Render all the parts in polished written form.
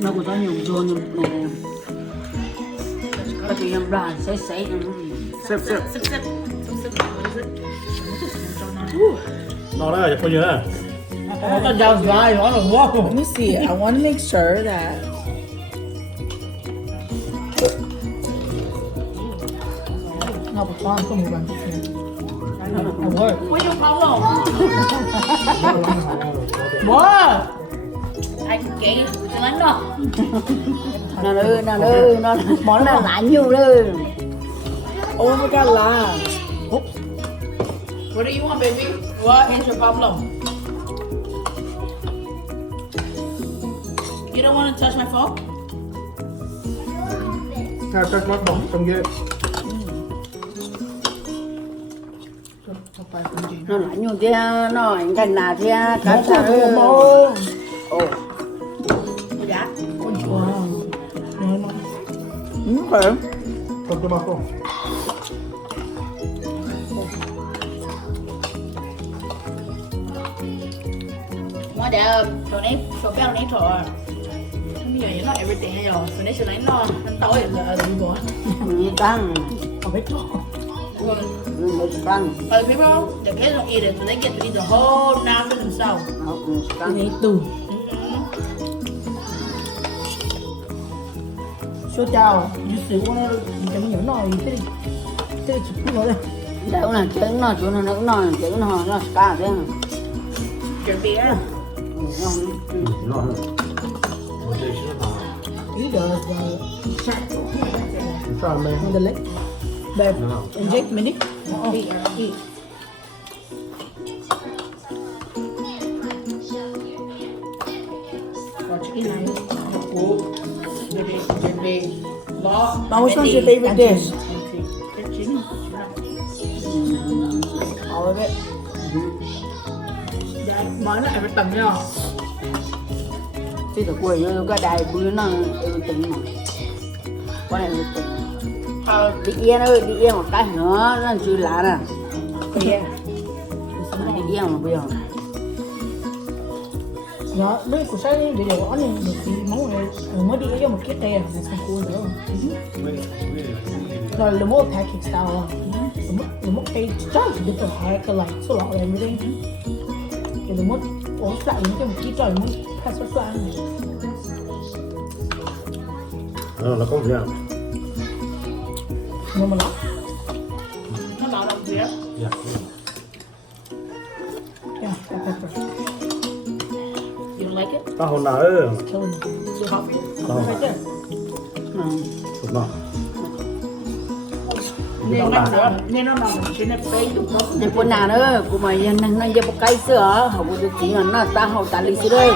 Nó cũng có nhiều dồn này. Có thể làm ra sấy. Xếp. Sip. Nó đó là có gì nữa? Let me see. I want to make sure that Ngọc con không một lần. Ôi không không. Wow. Anh kể cho anh đó. Nó món nào lá nhiều đây. oh my god, la. What do you want, baby? What is your problem? You don't want to touch my phone? Các bác bỏng trong ghế. Nó lá nhiều thế nó anh cần là thế cá sao ồ Dạ. phải Không cho bác không? Mà để chỗ này, chỗ béo này chỗ. Bây giờ nó everything rồi, chỗ này chỗ này nó tối là đủ rồi. như căng I'll bet you. một căng But people, the kids don't eat it, so they get to eat the whole now for themselves. căng Need to. Số chào, you see one of cái nhỏ nồi thế đi. Thế chụp nó đây. đây cũng là trứng nó chỗ nó cũng nó cá thế Your beer. Nó. He does the Sao mày? on the leg. Babe, inject Mindy. Eat. Or chicken này, củ, baby, bó. Now, which one's your favorite dish? All of it. Mới nó phải tầm nhau. thì được quay vô cái đài bữa nó tính mà con này tính đi yên một cái nữa nó chưa lá nè đi yên mà bây giờ Dạ, đây của saya để có này thì món này mới đi cho một cái tay là xong cool nữa. Rồi là một package style. The một cái chai different hair like so lot of everything. Cái một ổ lại những cái một cái trời một cái số số ăn. Nó có gì à? Nhưng mà nó Nó bảo đồng gì á? Dạ. yeah, pepper. You don't like it? Tao hồi nào ấy. Killing. Too hot for you? Tao Right there. Sụp nào. Nên nó nằm trên này bay được nó. nên con nào nữa của mày nó giờ một cái sữa họ có được chỉ là nó ta họ ta lịch sử đây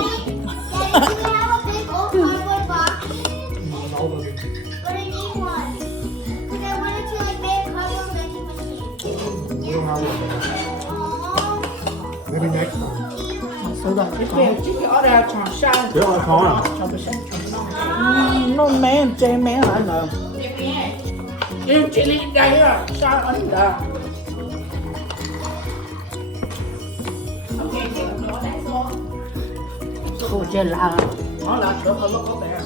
Maybe next time. So that Cái cái ở đây tròn sao? Chứ ăn khó à? no man, J man, I know. Cái chị đi đây á, sao ấn được? Ok, chị nó đã xuống. cô chơi là Nó là chỗ hơi có vẻ.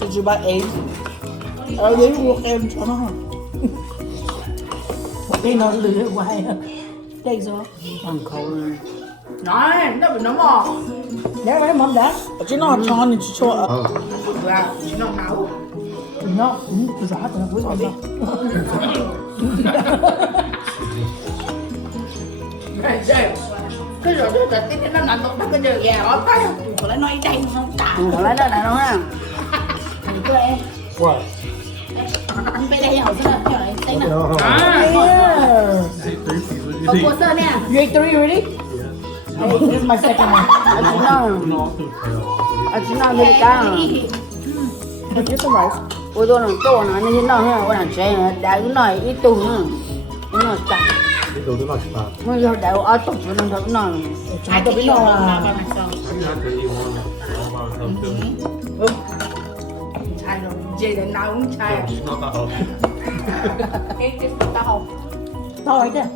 Did you buy eggs? Ở đấy luộc em cho nó. Đây nó lửa hoài. Đây rồi. bằng khẩu Nói, nó bị nó mò. Để mấy món đã. Chứ nó cho nên cho Và chị nó nấu. nó cũng giá từ cuối tuần đâu. Này, chơi. Cái rồi tôi tự tin nó nằm nó cái giờ già ở tay. Tôi lại nói đây nó tả. không lấy đó là nó ha Anh cứ em. What? Anh về đây hậu sao cho lại tay nào. Yeah. Có cô sơ nè. You ate 3 already? Hey, this is my second one. chỉ nó đi cá Here's some rice. ôi tôi nó như nó ha con hàng xe đại cái này ít tù nữa nó chặt Cái đồ nó là nó giờ đại ở tụ nó thật nó Chúng ta biết nó là Trai rồi, dê đến nào cũng trai. Cái tao học. to right there.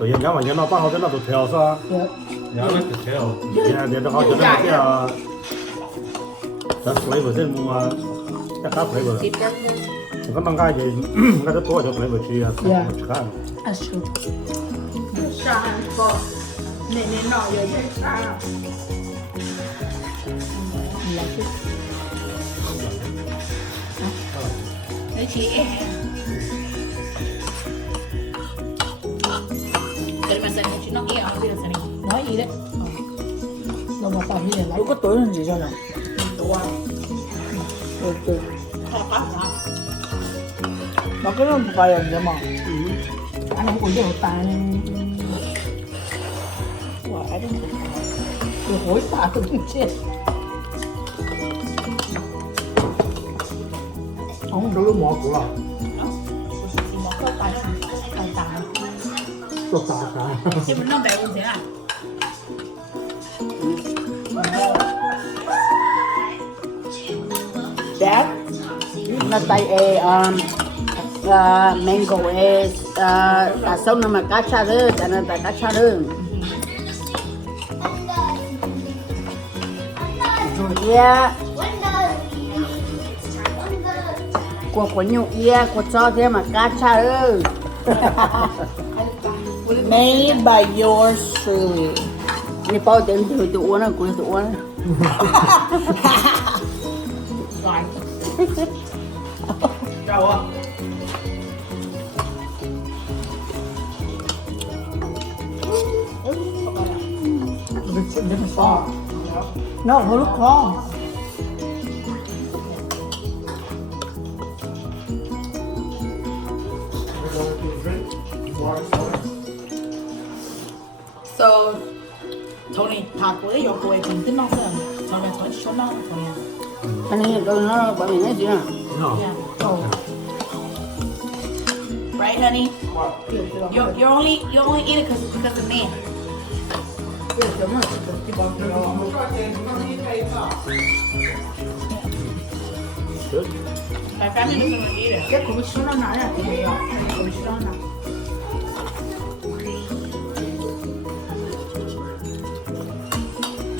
tự nhiên nhớ mà nhớ nó bao giờ nó tụt theo sao? Yeah. Nhớ nó tụt theo. Dạ, để nó cho nó cái That flavor then more. That flavor. ติดกัน Có tăng gai thì cái đó tôi cho flavor chi à. Yeah. Khá. That's true. ชาก็เน้นๆหน่อยเยอะๆชา You like it? ไอ้ชีเองแต่มันจะชิ้นน้องเอ๋เอาไปเลยสิ No, eat it. No more about here. Like 如果多人就叫了， ตัว 对， พอปั๊บนะ 那个人不发言的嘛， I don't want to go down. 我还真不。我会啥都不见。哦，都是蘑菇了，สีหมอกเข้าไปแล้วต่าง 做啥啥？ ๆที่มันน้องแบบคุณเสียอ่ะ Dad, nó tay mango ta sống nó mà cá cha đó, ta nó ta cá cha đó. Rồi yeah, của nhiều yeah, của cho thế mà cá cha đó. Made by yours truly. Đi bao tiền thì tụi uống nó, của tụi uống nó. ลายเจ้าอ่ะ Different song. No, look wrong. so Tony ถากเลยยกตัวเองขึ้นนอกเรื่องตอนนี้ตอนชนนอกตอนนี้ Anh ấy tôi nó bảo mình nói gì à? No. yeah oh right honey you only eat it because of me Good. my family doesn't want to eat it cái của mình chôn nó nãy là thì nhiều của mình chôn nó nãy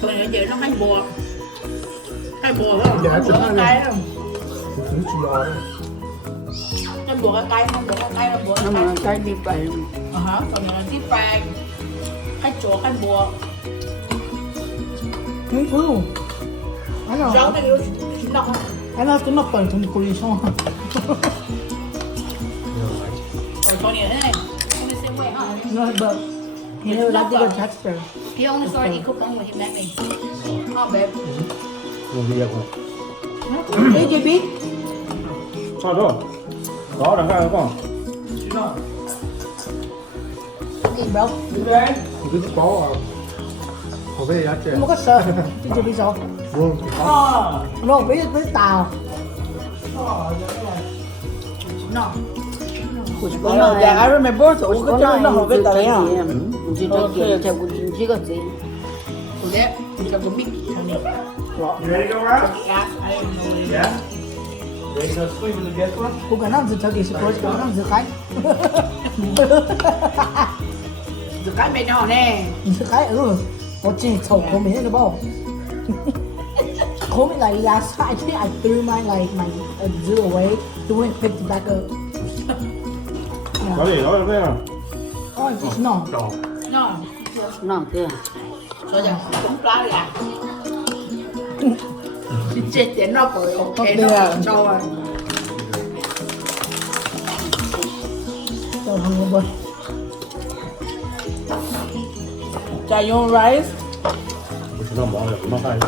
Tony nó giờ nó hay bùa Dạ, bùa cái tay không Cũng chỉ lo đấy. nó bùa cái tay không bùa cái tay không bùa cái Nó tay mà cái đi vậy. hả còn nhà là deep fry cái chỗ cái bùa Me too. I know. rau cái gì chín độc không I know it's not fun to be song. rồi Tony thế này Tony sẽ quay hả No, but he never liked the texture. he only started eat cook when he met me oh babe Dùng cái gì không? Đi chị biết. Sao rồi? Có đằng khác không? Eat, bro. Cứ có khẩu vị giá trị. Không có sợ. Chứ chưa biết sao. Vâng. No, biết tàu. no Có nó Yeah, I remember. So có we could nó know về how tới to gì? Chỉ cho kia theo của chỉ có gì. today we got the meat Tony You ready to go out? he asked I didn't know it. Yeah. Ready to swim in the guest one? Không cần làm gì cho kỳ sự cố, có làm gì khách. Được cái bên nhỏ nè Sự khách, Có chỉ chầu của mình cái bao. Của mình like last time, I think I threw my zero away. To win 50 back up. Có gì nói thế nào? Oh, it's no. Đồ. no Nó kia. rồi giờ cũng plá đi à chết đến nó bởi ok nó cho rồi Chầu không có bật. Got your own rice? Chúng ta bỏ được nó phải.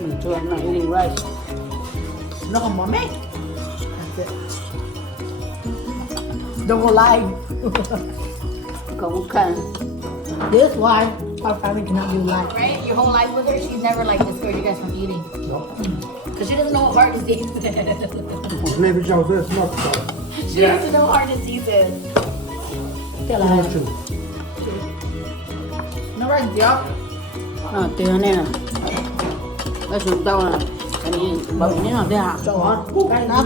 Mình chưa nó đi right. nó còn món mẹ Don't go lie. Không cần. This why our family cannot do lie. right your whole life with her she's never like discouraged you guys from eating because she doesn't know what heart disease is Maybe Joe this not so. she doesn't know what heart disease is Cái là nó right job Nó tiêu này nè. Cái sườn tao nè. Cái này bảo mình nó thế hả? chầu hot. cái nào